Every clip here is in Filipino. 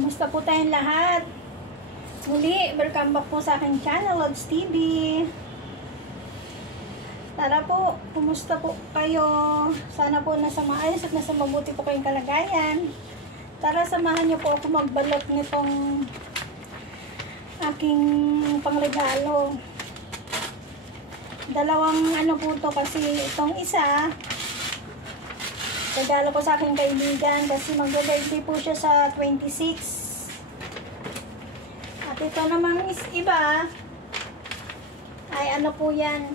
Kumusta po tayong lahat? Muli, welcome back po sa aking channel, Lods TV. Tara po, kumusta po kayo? Sana po nasa maayos at nasa mabuti po kayong kalagayan. Tara, samahan niyo po ako magbalot nitong aking pangregalo. Dalawang ano po to kasi itong isa regalo ko sa aking kaibigan kasi mag-birthday po siya sa 26. At ito namang iba ay ano po yan,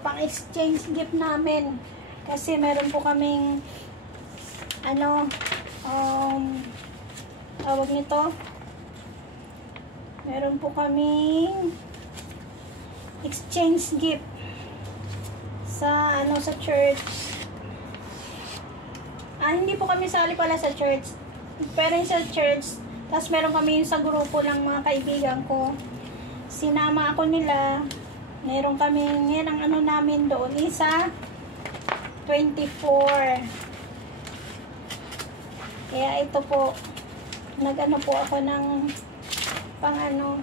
pang exchange gift namin kasi meron po kaming ano, tawag nito, meron po kaming exchange gift sa ano, sa church. Hindi po kami sali pala sa church, pero sa church, tapos meron kami yung sa grupo ng mga kaibigan ko, sinama ako nila, meron kami ngayon ang ano namin doon, isa 24. Kaya ito po, nag-ano po ako ng pang ano,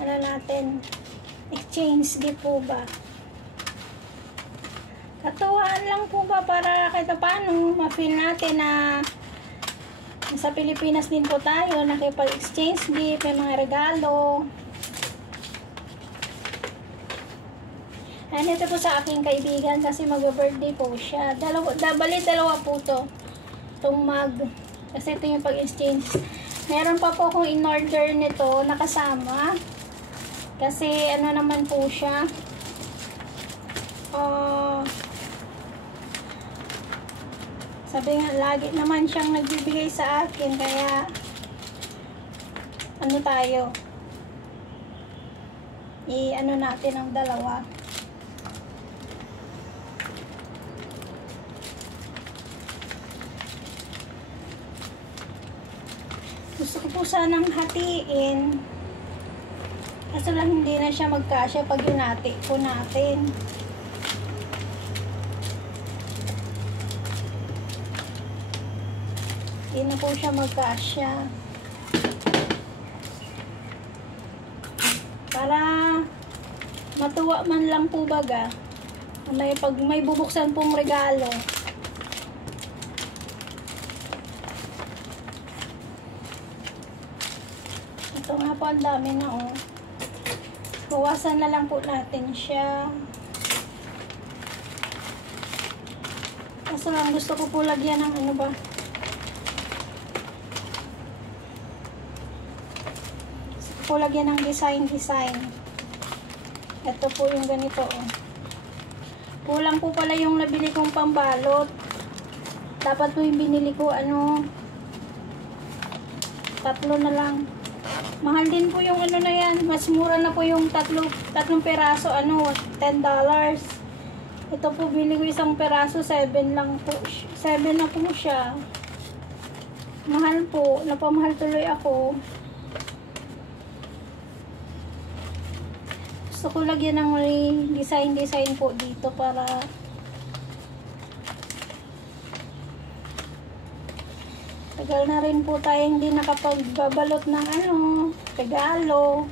ano natin, exchange gift po ba. Katuwaan lang po ba para kahit paano ma-feel natin na sa Pilipinas din po tayo, nakipag-exchange gift, may mga regalo. Ito po sa aking kaibigan kasi mag-birthday po siya. Dalawa po to. Itong mug. Kasi ito yung pag-exchange. Meron pa po akong in-order nito nakasama. Kasi ano naman po siya. Sabi nga, lagi naman siyang nagbibigay sa akin. Kaya ano tayo. I-ano natin ang dalawa. Gusto ko po sanang hatiin. Kaso lang hindi na siya magkasya pag hinati po natin. Hindi na po siya magkasya. Para matuwa man lang po baga. Pag may bubuksan pong regalo. Ito nga po, ang dami na oh. Bawasan na lang po natin siya. Kaso lang gusto ko po lagyan ng ano ba. Gusto ko po lagyan ng design. Ito po yung ganito oh. Kulang po pala yung nabili kong pambalot. Dapat po yung binili ko ano, 3 na lang. Mahal din po yung ano na yan. Mas mura na po yung tatlong peraso, ano, $10. Ito po, bili ko isang peraso, 7 lang po. 7 na po siya. Mahal po. Napamahal tuloy ako. Gusto ko lagyan ng design po dito para tagal na rin po tayo hindi nakapagbabalot ng ano, regalo.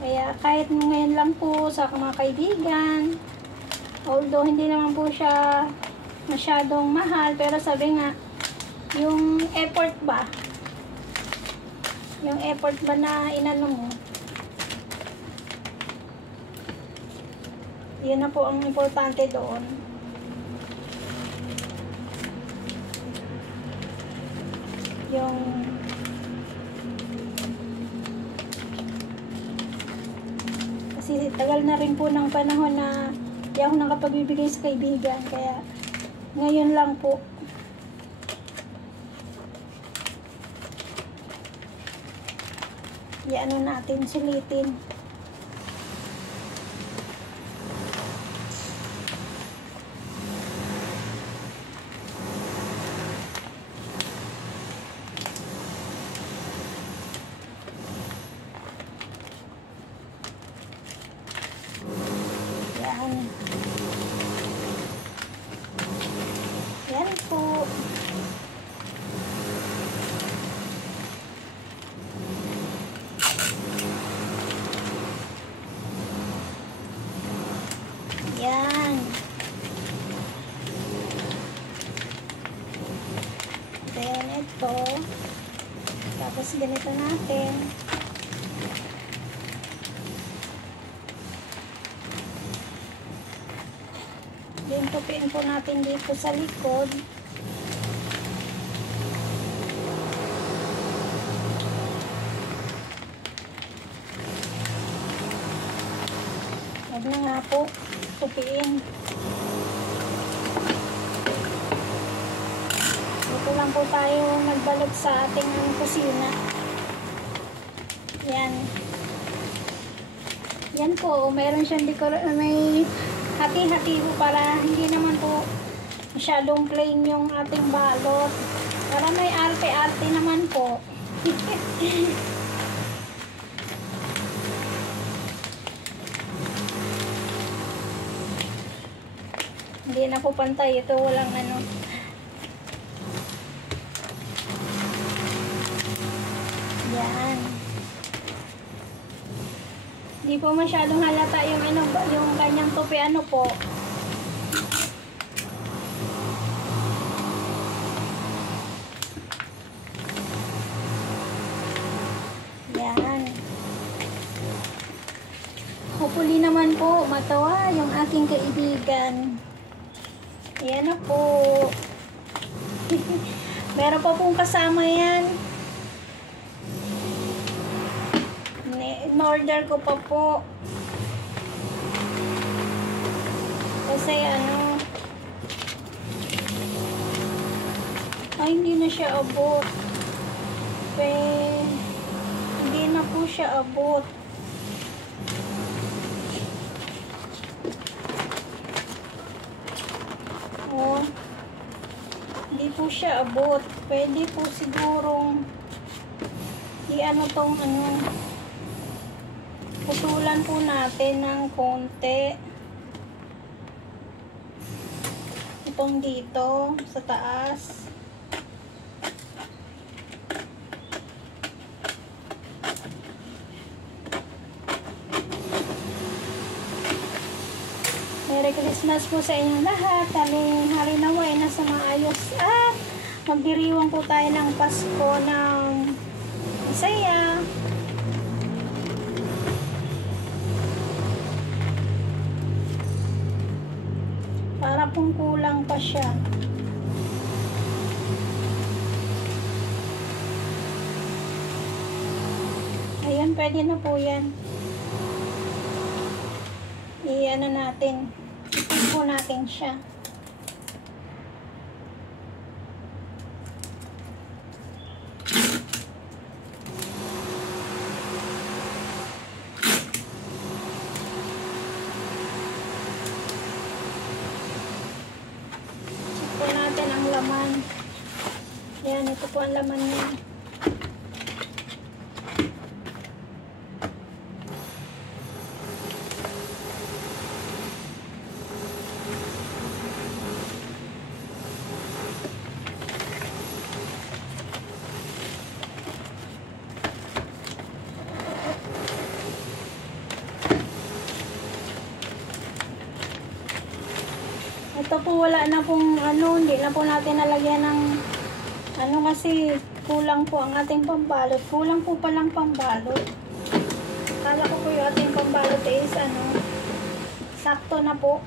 Kaya kahit ngayon lang po sa mga kaibigan, although hindi naman po siya masyadong mahal, pero sabi nga, yung effort ba na inano mo, yun na po ang importante doon. Yung kasi tagal na rin po ng panahon na hindi ako nakapagbibigay sa kaibigan, kaya ngayon lang po. Ano natin, sulitin. po. Yan. Then, ito. Tapos, ganito natin. Then, tupiin po natin dito sa likod. Huwag na nga po. Tupiin. Dito lang po tayo nagbalot sa ating kusina. Yan. Yan po. Mayroon siyang may hati-hati po para hindi naman po masyadong plain yung ating balot. Para may arte-arte naman po. Hindi na po pantay. Ito walang ano. Yan. Hindi po masyadong halata yung ano, yung kanyang tupi ano po. Yan. Hopefully naman po matawa yung aking kaibigan. Yan na po. Meron pa pong kasama yan. In-order ko pa po. Kasi ano, ay hindi na siya abot. Hindi na po siya abot. Oh, hindi po siya abot. Pwede po sigurong i-ano tong ano, putulan po natin ng konti. Itong dito, sa taas. Merry Christmas po sa inyong lahat. Aling hari naway na sa maayos at magdiriwang po tayo ng Pasko ng masaya. Para pong kulang pa siya. Ayan, pwede na po yan. I-ano natin. Ipin po natin siya. Laman. Yan, ito po ang laman niya. Ito po wala na pong ano, hindi na po natin nalagyan ng ano kasi kulang po ang ating pambalot. Kulang po palang pambalot. Kala ko po yung ating pambalot is ano, sakto na po.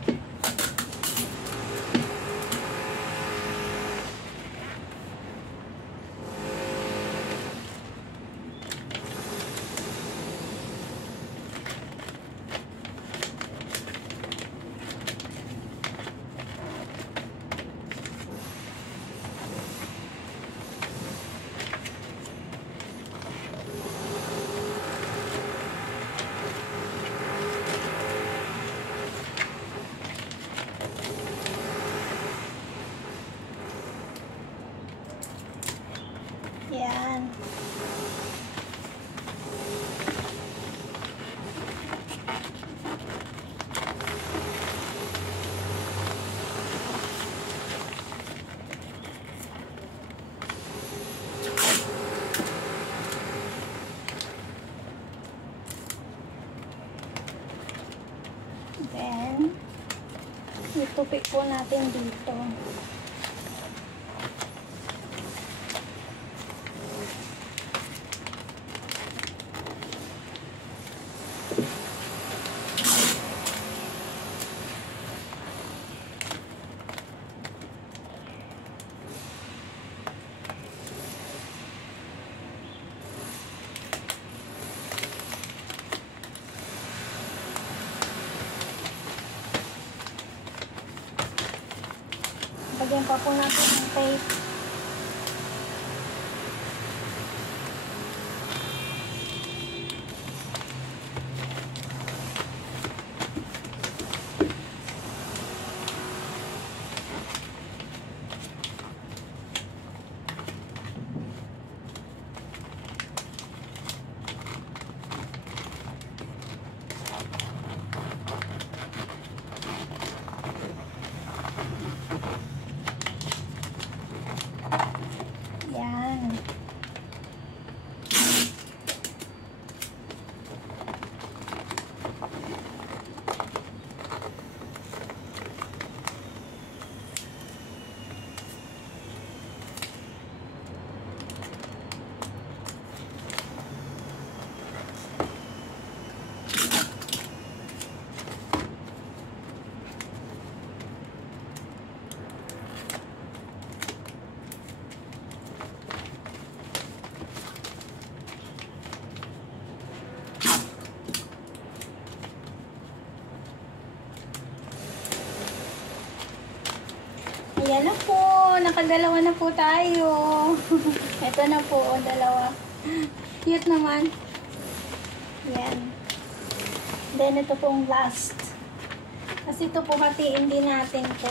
tupi po natin dito. Lagyan pa po natin ng tape. Yan. Ayan na po, nakadalawa na po tayo. Ito na po, dalawa. Cute naman. Ayan. Then, ito pong last. Kasi ito po hatiin din natin po.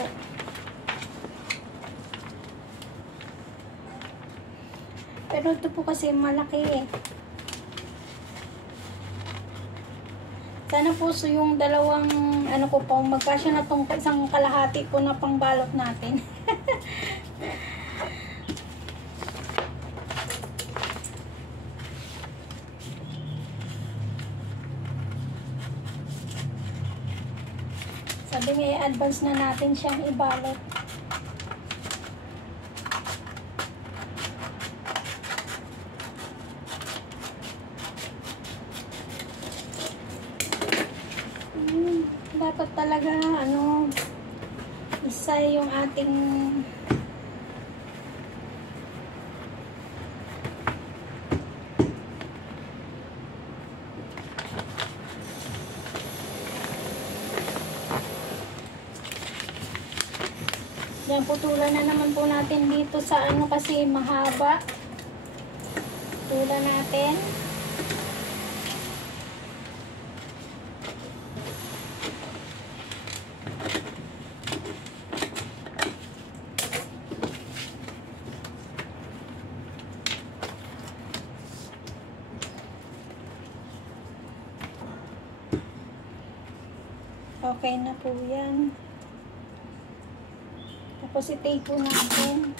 Pero ito po kasi malaki eh. Sana po so yung dalawang ano ko po, magkasya na tong isang kalahati po na pangbalot natin. Sabi nga i-advance na natin siyang ibalot. Dapat talaga ano, isa yung ating yan, putulan na naman po natin dito sa ano kasi mahaba. Putulan natin. Okay na po yan. Tapos i-tape po natin.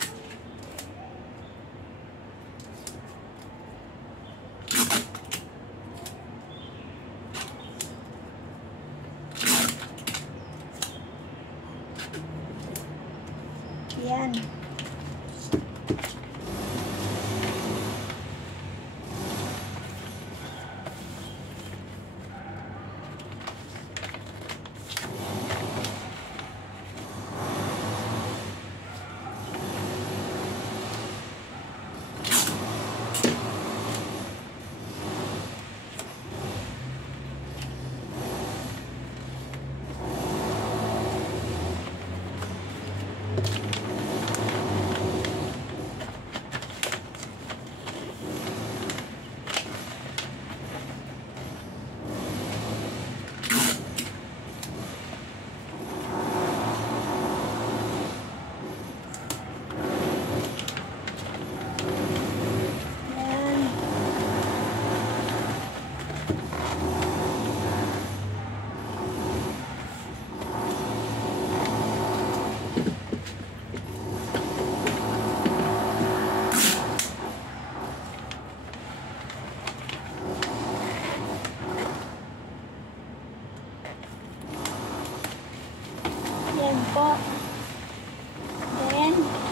Yan.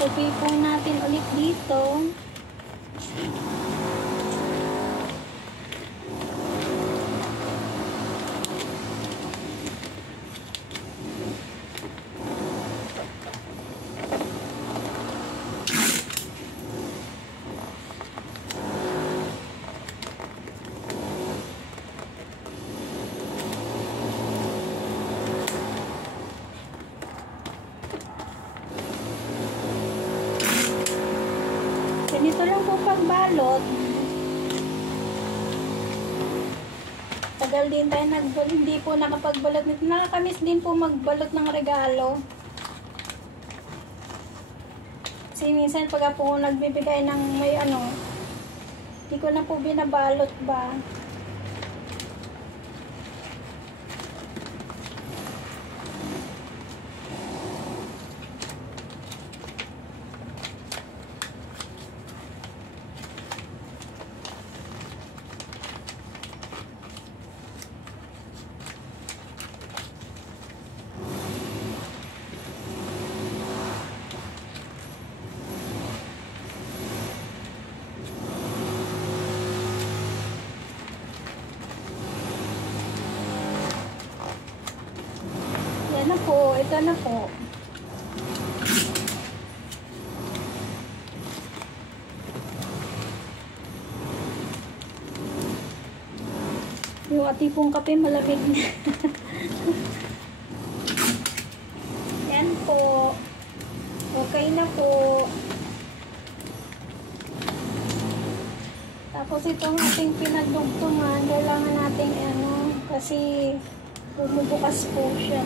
Ipipong natin ulit dito. Ganito lang po pagbalot. Tagal din tayo hindi po nakapagbalot nito. Nakakamiss din po magbalot ng regalo. Kasi minsan pag po nagbibigay ng may ano, hindi ko na po binabalot ba. Yan na po, ito na po. Yung ating pong kape malamig na. Yan po. Okay na po. Tapos itong ating pinagdugtungan, kailangan natin ano, kasi bumubukas po siya.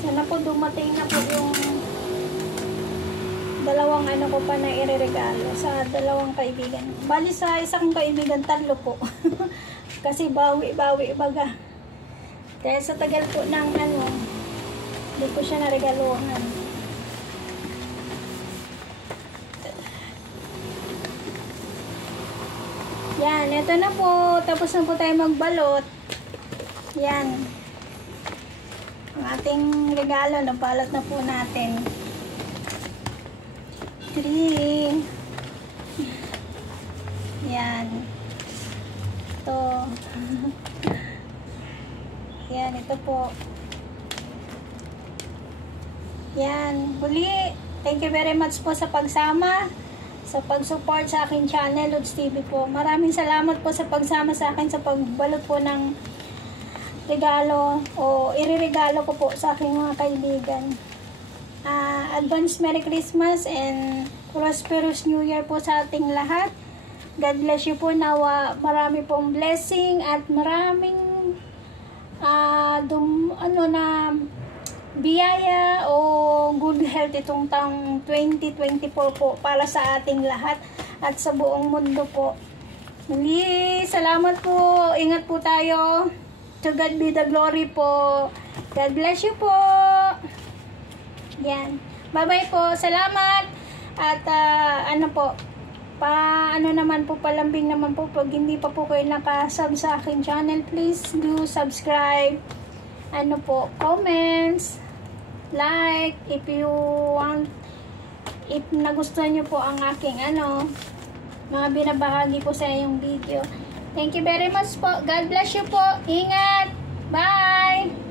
Sana po dumating na po yung dalawang ano ko pa na ireregalo sa dalawang kaibigan. Bali sa isang kaibigan, 3 po. Kasi bawi-bawi baga. Kaya sa tagal po ng ano, hindi ko siya naregaluhan. Yan, ito na po. Tapos na po tayo magbalot. Yan. Ang ating regalo, nabalot na po natin. 3. Yan. Ito. Yan, ito po. Yan. Huli, thank you very much po sa pagsama, sa pag-support sa aking channel, Lods TV po. Maraming salamat po sa pagsama sa akin sa pagbalot po ng regalo o ireregalo ko po sa aking mga kaibigan. Advance Merry Christmas and prosperous New Year po sa ating lahat. God bless you po. Nawa marami pong blessing at maraming biyaya o good health itong taong 2024 po para sa ating lahat at sa buong mundo po. Muli, salamat po. Ingat po tayo. To God be the glory po. God bless you po. Yan. Bye-bye po. Salamat. At ano po, naman po, palambing naman po, pag hindi pa po kayo nakasub sa akin channel, please do subscribe. Ano po, comments, like, if you want, if nagustuhan nyo po ang aking mga binabahagi po sa yung video. Thank you very much po. God bless you po. Ingat. Bye.